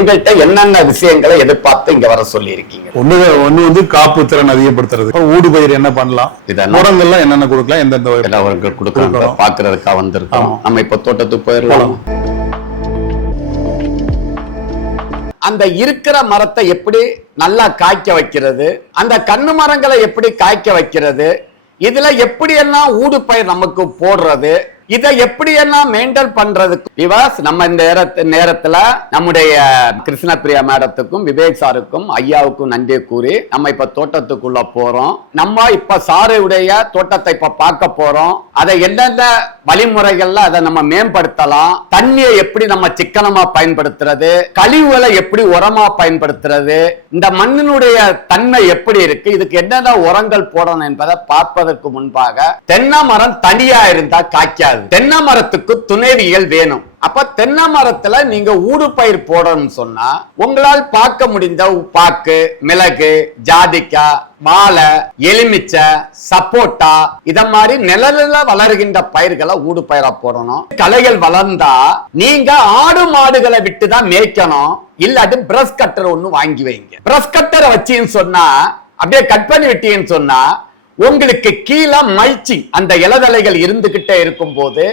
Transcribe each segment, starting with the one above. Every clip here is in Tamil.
எங்கள்கிட்ட என்னென்ன விஷயங்களை எதிர்பார்த்து இங்க வர சொல்லி இருக்கீங்க? ஒண்ணு வந்து காப்பு திறன் அதிகப்படுத்துறது, ஊடு பயிர் என்ன பண்ணலாம், உரங்கள்லாம் என்னென்ன கொடுக்கலாம், எந்தெந்த உரங்கள் கொடுக்கலாம் பாக்குறதுக்காக வந்திருக்கோம். நம்ம இப்ப தோட்டத்துக்கு போயிடலாம். அந்த இருக்கிற மரத்தை எப்படி நல்லா காய்க்க வைக்கிறது, அந்த கண்ணு மரங்களை எப்படி காய்க்க வைக்கிறது, இதுல எப்படி எல்லாம் ஊடு பயிர் நமக்கு போடுறது, இதை எப்படி எல்லாம் மெயின்டைன் பண்றதுக்கு விவாஸ் நம்ம இந்த நேரத்துல நம்முடைய கிருஷ்ணபிரியா மேடத்துக்கும் விவேக் சாருக்கும் ஐயாவுக்கும் நன்றி கூறி நம்ம இப்ப தோட்டத்துக்குள்ள போறோம். நம்ம இப்ப சாருடைய தோட்டத்தை இப்ப பார்க்க போறோம். அதை என்னென்ன வழிமுறைகள்ல அதை நம்ம மேம்படுத்தலாம், தண்ணியை எப்படி நம்ம சிக்கனமா பயன்படுத்துறது, கழிவுகளை எப்படி உரமா பயன்படுத்துறது, இந்த மண்ணினுடைய தன்மை எப்படி இருக்கு, இதுக்கு என்னென்ன உரங்கள் போடணும் என்பதை பார்ப்பதற்கு முன்பாக தென்னை மரம் தனியா இருந்தா காய்க்காது. தென்னை மரத்துக்கு துணைவிகள் வேணும். அப்ப தென்னை மரத்துல நீங்க ஊடு பயிர் போடணும்னு சொன்னா உங்களால் பார்க்க முடிந்த பாக்கு, மிளகு, ஜாதிக்காய், வாழை, எலுமிச்சை, சப்போட்டா இத மாதிரி நிழலில் வளர்கின்ற பயிர்களை ஊடு பயிரா போடணும். களைகள் வளர்ந்தா நீங்க ஆடு மாடுகளை விட்டுதான் மேய்க்கணும். இல்லாட்டி பிரஷ் கட்டர் ஒண்ணு வாங்கி வைங்க. பிரஷ் கட்டரை வச்சின்னு சொன்னா அப்படியே கட் பண்ணி விட்டீங்கன்னு சொன்னா உங்களுக்கு கீழே மல்ச்சிங் அந்த இலதலைகள் இருந்துகிட்டே இருக்கும் போது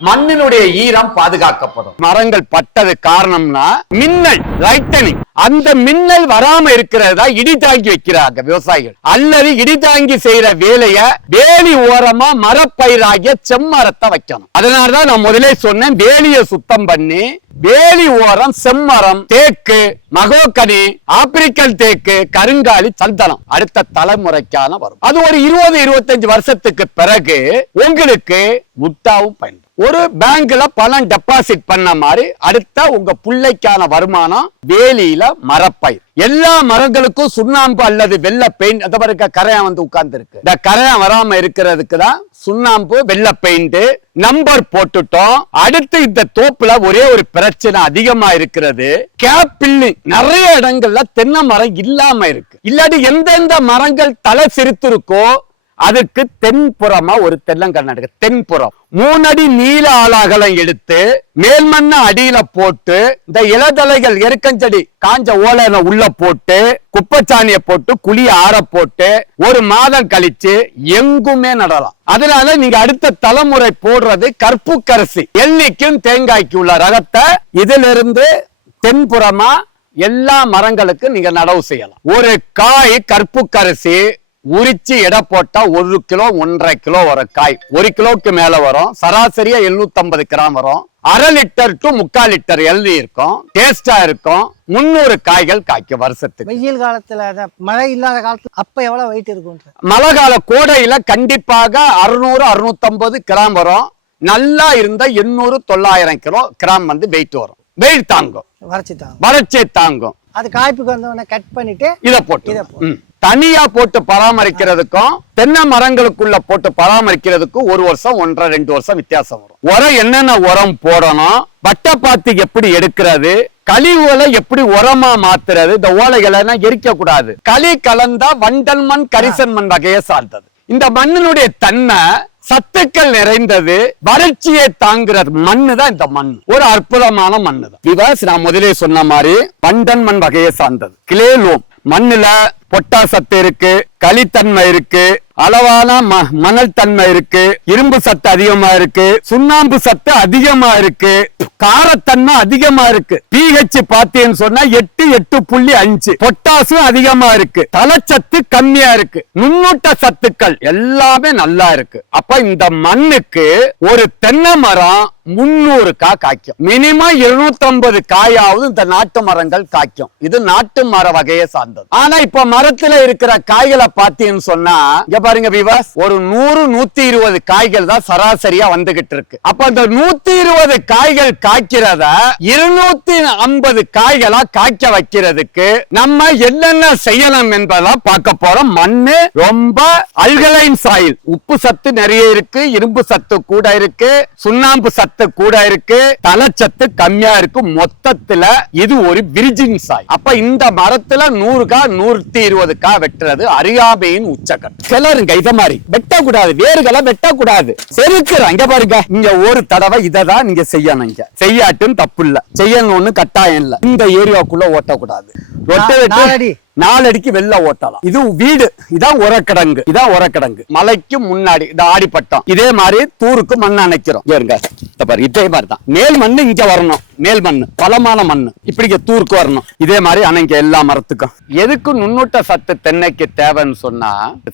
மண்ணினுடைய ஈரம் பாதுகாக்கப்படும். மரங்கள் பட்டது காரணம்னா மின்னல், லைட்டனிங், அந்த மின்னல் வராம இருக்கிறதா இடி தாங்கி வைக்கிறாங்க விவசாயிகள். அல்லது இடி தாங்கி செய்யற வேலைய வேலி ஓரமா மரப்பயிராகிய செம்மரத்தை வைக்கணும். அதனாலதான் நான் முதலே சொன்னேன், வேலியை சுத்தம் பண்ணி வேலி ஓரம் செம்மரம், தேக்கு, மகோகனி, ஆப்பிரிக்கல் தேக்கு, கருங்காலி, சந்தனம் அடுத்த தலைமுறைக்கான வரும். அது ஒரு 20-25 வருஷத்துக்கு பிறகு உங்களுக்கு உட்டாவும் பயன்படும். ஒரு பேங்க்ல பணம் டெபாசிட் பண்ண மாதிரி அடுத்த உங்க பிள்ளைக்கான வருமானம் வேலியில மரப்பயிர். எல்லா மரங்களுக்கும் சுண்ணாம்பு அல்லது வெள்ளை பெயிண்ட், அந்த மாதிரி கரையான் வந்து உட்கார்ந்து இருக்கு. இந்த கரையான் வராம இருக்கிறதுக்கு தான் சுண்ணாம்பு, வெள்ளை பெயிண்ட் நம்பர் போட்டுட்டோம். அடுத்து இந்த தோப்புல ஒரே ஒரு பிரச்சனை அதிகமா இருக்கிறது, கேப் பில்லிங். நிறைய இடங்கள்ல தென்னை மரம் இல்லாம இருக்கு. இல்லாட்டி எந்தெந்த மரங்கள் தலை சிரித்து இருக்கோ அதுக்கு தென்புறமா ஒரு தென்னங்கண்ணு, தென்புறம் 3 அடி நீள ஆளாகலம் எடுத்து மேல்மண்ண அடியில போட்டு இந்த இலதலைகள் எருக்கஞ்செடி காஞ்ச ஓலையில உள்ள போட்டு குப்பைச்சாணிய போட்டு குழி ஆற போட்டு 1 மாதம் கழிச்சு எங்குமே நடலாம். அதனால நீங்க அடுத்த தலைமுறை போடுறது கற்புக்கரிசி, எள்ளிக்கும் தேங்காய்க்கு உள்ள ரகத்தை இதிலிருந்து தென்புறமா எல்லா மரங்களுக்கு நீங்க நடவு செய்யலாம். ஒரு காய் கற்புக்கரிசி உரிச்சு எடை போட்டா 1 கிலோ 1.5 கிலோ வரும். காய் 1 கிலோக்கு மேல வரும். சராசரியா 750 கிராம் வரும். 1/2 லிட்டர் டு 3/4 லிட்டர் எள்ளி இருக்கும். டேஸ்டா இருக்கும். 300 காய்கள் காய்க்கும் வருஷத்துக்கு. வெயில் காலத்துல, மழை இல்லாத காலத்துல அப்ப எவ்வளவு வெயிட் இருக்கும்? மழை கால கோடையில கண்டிப்பாக 600-650 கிராம் வரும். நல்லா இருந்தா 800-900 கிராம் வந்து வெயிட் வரும். வெயில் தாங்கும், வறட்சி தாங்கும். அது காய்ப்புக்கு வந்தவன கட் பண்ணிட்டு இத போட்டு தனியா போட்டு பராமரிக்கிறதுக்கும் தென்னை மரங்களுக்குள்ள போட்டு பராமரிக்கிறதுக்கும் 1 வருஷம் 1.5-2 வருஷம் வித்தியாசம் வரும். உரம் என்னென்ன உரம் போடணும், வட்டப்பாத்தி எப்படி எடுக்கிறது, கழிவுகளை எப்படி உரமா மாத்துறது, இந்த ஓலைகளை எரிக்க கூடாது. களி கலந்தா வண்டல் மண், கரிசன் மண் வகையை சார்ந்தது. இந்த மண்ணினுடைய தன்மை சத்துக்கள் நிறைந்தது, வறட்சியை தாங்குற மண்ணு தான் இந்த மண். ஒரு அற்புதமான மண்ணு தான் விவாஸ். நான் முதலே சொன்ன மாதிரி வண்டன் மண் வகையை சார்ந்தது. கிளேலோம் மண்ணுல பொட்டா சத்து இருக்கு, களித்தன்மை இருக்கு, அளவான மணல் தன்மை இருக்கு, இரும்பு சத்து அதிகமா இருக்கு, சுண்ணாம்பு சத்து அதிகமா இருக்கு, காரத்தன்மை அதிகமா இருக்கு. pH பாத்தீங்கன்னு சொன்னா 8.5. பொட்டாசும் அதிகமா இருக்கு, தலைச்சத்து கம்மியா இருக்கு, நுண்ணூட்ட சத்துக்கள் எல்லாமே நல்லா இருக்கு. அப்ப இந்த மண்ணுக்கு ஒரு தென்னை மரம் 300 காய் காய்க்கும். மினிமம் 250 காயாவது இந்த நாட்டு மரங்கள் காய்க்கும். இது நாட்டு மர வகையை சார்ந்தது. ஆனா இப்ப மரத்துல இருக்கிற காய்களை பாத்தீங்கன்னு சொன்னா இங்க பாருங்க விவாஸ், ஒரு 100-120 காய்கள் தான் சராசரியா வந்துகிட்டு இருக்கு. அப்ப அந்த 120 காய்கள் காய்க்கிறத 250 காய்களா காய்க்க வைக்கிறதுக்கு நம்ம என்னென்ன செய்யலாம் என்பதெல்லாம் பார்க்க போறோம். மண்ணு ரொம்ப அல்கலைன் சாயில், உப்பு சத்து நிறைய இருக்கு, இரும்பு சத்து கூட இருக்கு, சுண்ணாம்பு சத்து நார்ச்சத்து கூட இருக்கு, தலைச்சத்து கம்மியா இருக்கு. மொத்தத்துல இது ஒரு விர்ஜின் சாய். அப்ப இந்த மரத்துல 100 கா 120 கா வெட்டுறது அறியாமையின் உச்சக்கட்டம். கிளறுங்க, இத மாதிரி வெட்டக்கூடாது, வேர்களை வெட்டக்கூடாது, செருக்குறோம். இங்க பாருங்க, இங்க ஒரு தடவை இததான் நீங்க செய்யணும். இங்க செய்யாட்டும் தப்பு இல்ல, செய்யணும்னு கட்டாயம் இல்ல. இந்த ஏரியாக்குள்ள ஓட்டக்கூடாது. வெட்டு 4 அடிக்கு வெளில ஓட்டலாம். இது வீடு, இதான் உரக்கிடங்கு, இதான் உரக்கிடங்கு. மலைக்கு முன்னாடி இந்த ஆடிப்பட்டம். இதே மாதிரி தூருக்கு மண் அணைக்கிறோம். இதே மாதிரிதான் மேல் மண்ணு இங்க வரணும், மேல் மண்ணு பலமான மண்ணு இப்படி தூருக்கு வரணும். இதே மாதிரி அணைங்க எல்லா மரத்துக்கும். எதுக்கு நுண்ணூட்ட சத்து தென்னைக்கு தேவைன்னு சொன்னா,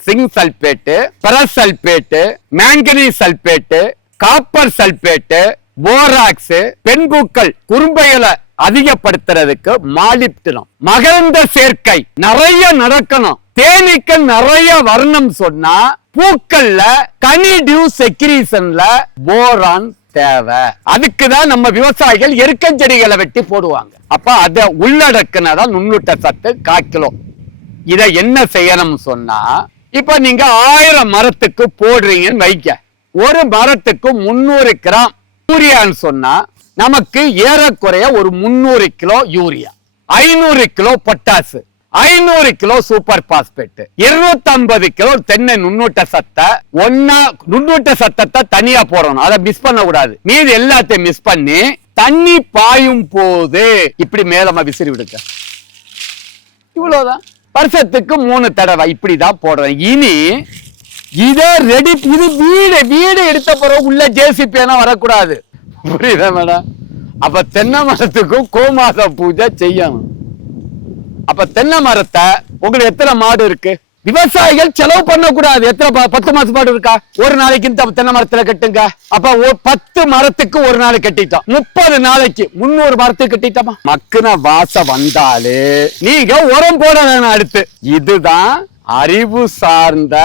zinc sulphate, ferrous sulphate, manganese sulphate, copper sulphate, borax, பெண்பூக்கள் குறும்பைகளை அதிகப்படுத்துறதுக்கு மாலிப்டினம், மகரந்த சேர்க்கை நிறைய நடக்கணும், தேனீக்கள் நிறைய வரணும் சொன்னா பூக்கள்ல கனிடியூ செக்ரீஷன்ல போரான் தேவை. அதுக்குதான் நம்ம விவசாயிகள் எருக்கஞ்செடிகளை வெட்டி போடுவாங்க. அப்ப அதை உள்ளடக்குனதான் நுண்ணூட்ட சத்து 1/4 கிலோ. இதை என்ன செய்யணும் சொன்னா, இப்ப நீங்க 1000 மரத்துக்கு போடுறீங்கன்னு வைக்க, ஒரு மரத்துக்கு 300 கிராம் யூரியான்னு சொன்னா நமக்கு ஏறக்குறைய ஒரு 300 kilo urea, 500 kilo potash, 500 kilo super phosphate, 250 kilo தென்னை நுண்ணூட்ட சத்தை. நுண்ணூட்ட சத்தத்தை தனியா போடணும், அதை மிஸ் பண்ண கூடாது. மீது எல்லாத்தையும் மிஸ் பண்ணி தண்ணி பாயும் போது இப்படி மேலமா விசிறி விடுங்க. இவ்வளவுதான். வருஷத்துக்கு 3 தடவை இப்படிதான் போடுறேன். இனி இதே ரெடி. இது வீடு எடுத்த பிறகு உள்ள ஜேசிபி வரக்கூடாது. புரியுதா மேடம்? அப்ப தென்னை மரத்துக்கும் கோமாச பூஜை செய்யணும். அப்ப தென்னை மரத்தை உங்களுக்கு எத்தனை மாடு இருக்கு? விவசாயிகள் செலவு பண்ணக்கூடாது. எத்தனை 10 மாசம் மாடு இருக்கா? ஒரு நாளைக்கு தென்னை மரத்துல கட்டுங்க. அப்ப 10 மரத்துக்கு ஒரு நாள் கட்டிட்டோம், 30 நாளைக்கு 300 மரத்துக்கு கட்டிட்டோமா? மக்குன வாசம் வந்தாலே நீங்க உரம் போட வேணாம். அடுத்து இதுதான் அறிவு சார்ந்த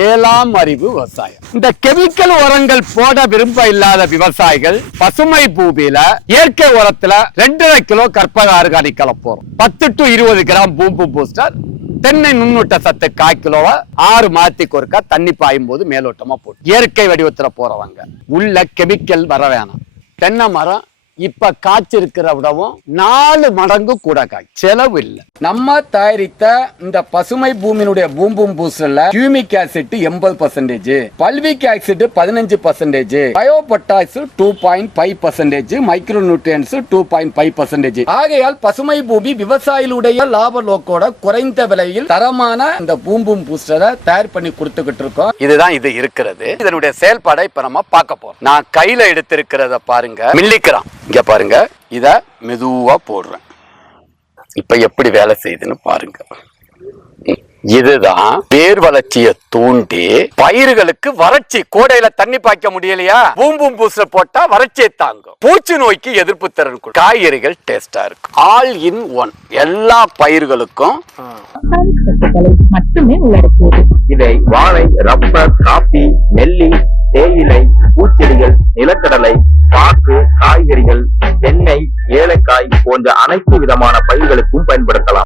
7ஆம் அறிவு விவசாயம். இந்த கெமிக்கல் உரங்கள் போட விரும்ப இல்லாத விவசாயிகள் பசுமை பூமியில இயற்கை உரத்துல 2.5 கிலோ கற்பக ஆர்கானிக் கலப்போம், 10 to 20 கிராம் பூம்பு பூஸ்டர், தென்னை நுண்ணூட்ட சத்து 1/4 கிலோவா 6 மாதத்துக்கு ஒருக்கா தண்ணி பாயும் போது மேலோட்டமா போட்டு இயற்கை வடிவத்துல போறவங்க உள்ள கெமிக்கல் வர வேணாம். தென்னை மரம் இப்ப காய்ச்சிருக்கிற விடவும் 4 மடங்கு கூட காய், செலவு இல்லை. நம்ம தயாரித்த இந்த பசுமை பூமியினுடைய பூம்பும் பூஸ்டர்ல humic acid 80%, fulvic acid 15%, bio potash 2.5%, micro nutrients 2.5%. ஆகையால் பசுமை பூமி விவசாயிகளுடைய லாப நோக்கோட குறைந்த விலையில் தரமான இந்த பூம்பும் பூஸ்டரை தயார் பண்ணி கொடுத்துக்கிட்டு இருக்கோம். இதுதான் இது இருக்கிறது. இதனுடைய செயல்பாடை இப்ப நம்ம பார்க்க போறோம். நான் கையில எடுத்திருக்கிறத பாருங்க, மில்லிகிராம். இங்க பாருங்க, இத மெதுவா போடுறேன். இப்ப எப்படி வேலை செய்யுதுன்னு பாருங்க. இதுதான் வேர் வளர்ச்சியை தூண்டி பயிர்களுக்கு வறட்சி, கோடையில தண்ணி பாய்க்க முடியலையா, பூம்பும் பூச போட்டா வறட்சியை தாங்கும், பூச்சி நோய்க்கு எதிர்ப்பு திறன், காய்கறிகள் டேஸ்டா இருக்கும். ஆல் இன் ஒன், எல்லா பயிர்களுக்கும் மட்டுமே உள்ளடக்கியது. இதை வாழை, ரப்பர், காபி, நெல்லி, தேயிலை, பூச்செடிகள், நிலக்கடலை, பாக்கு, காய்கறிகள், தென்னை, ஏலக்காய் போன்ற அனைத்து விதமான பயிர்களுக்கும் பயன்படுத்தலாம்.